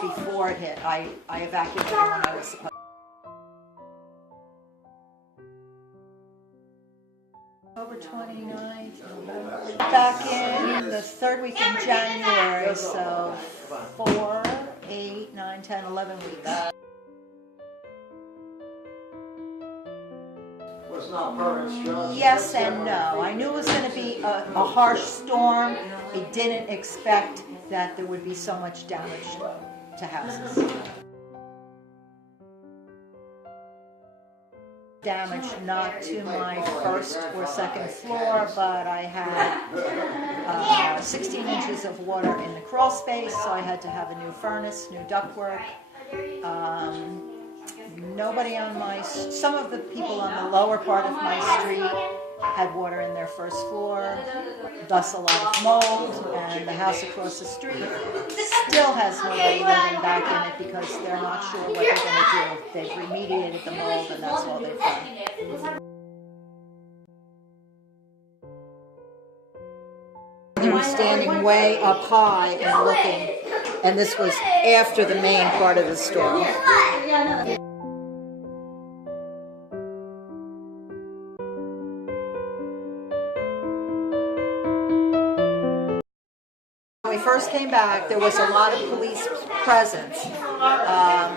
before it hit. I evacuated when I was supposed to. October 29th, November. Back in the third week in January, so 4, 8, 9, 10, 11 weeks. Yes and no. I knew it was going to be a harsh storm. I didn't expect that there would be so much damage to houses. Damage not to my first or second floor, but I had 16 inches of water in the crawl space, so I had to have a new furnace, new ductwork. Nobody on some of the people on the lower part of my street had water in their first floor, thus a lot of mold, and the house across the street still has nobody living back in it because they're not sure what they're going to do. They've remediated the mold and that's all they've done. They were standing way up high and looking, and this was after the main part of the storm. When we first came back, there was a lot of police presence,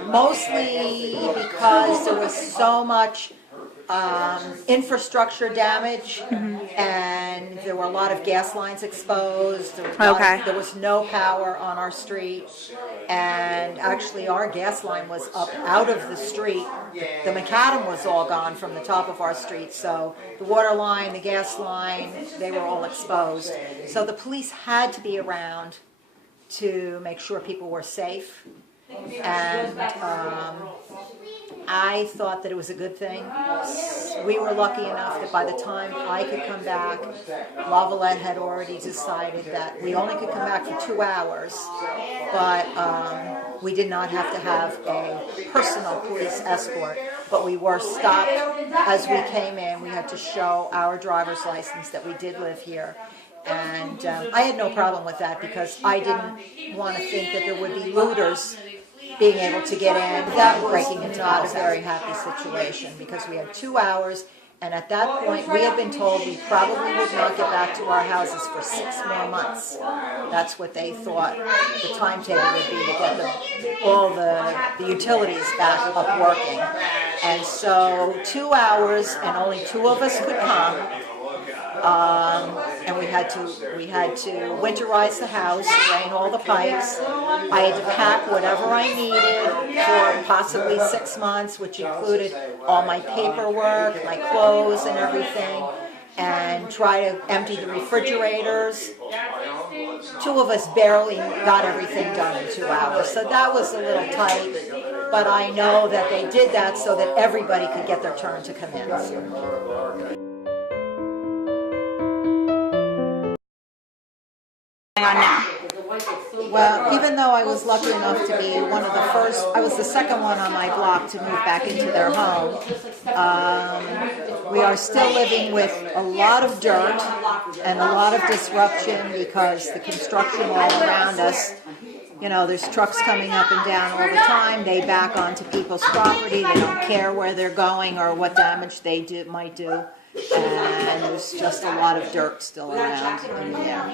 mostly because there was so much infrastructure damage, and there were a lot of gas lines exposed. There was no power on our street, and actually our gas line was up out of the street. The macadam was all gone from the top of our street, so the water line, the gas line, they were all exposed. So the police had to be around to make sure people were safe, and I thought that it was a good thing. We were lucky enough that by the time I could come back, Lavalette had already decided that we only could come back for 2 hours, but we did not have to have a personal police escort, but we were stopped as we came in. We had to show our driver's license that we did live here. And I had no problem with that because I didn't want to think that there would be looters being able to get in without breaking into not a very happy situation, because we had 2 hours, and at that point we had been told we probably would not get back to our houses for 6 more months. That's what they thought the timetable would be to get all the utilities back up working. And so 2 hours, and only 2 of us could come. And we had to winterize the house, drain all the pipes. I had to pack whatever I needed for possibly 6 months, which included all my paperwork, my clothes and everything, and try to empty the refrigerators. 2 of us barely got everything done in 2 hours, so that was a little tight, but I know that they did that so that everybody could get their turn to come in. Well, even though I was lucky enough to be one of the first, I was the second one on my block to move back into their home. We are still living with a lot of dirt and a lot of disruption because the construction all around us, you know, there's trucks coming up and down all the time. They back onto people's property. They don't care where they're going or what damage they might do. And there's just a lot of dirt still around in the air.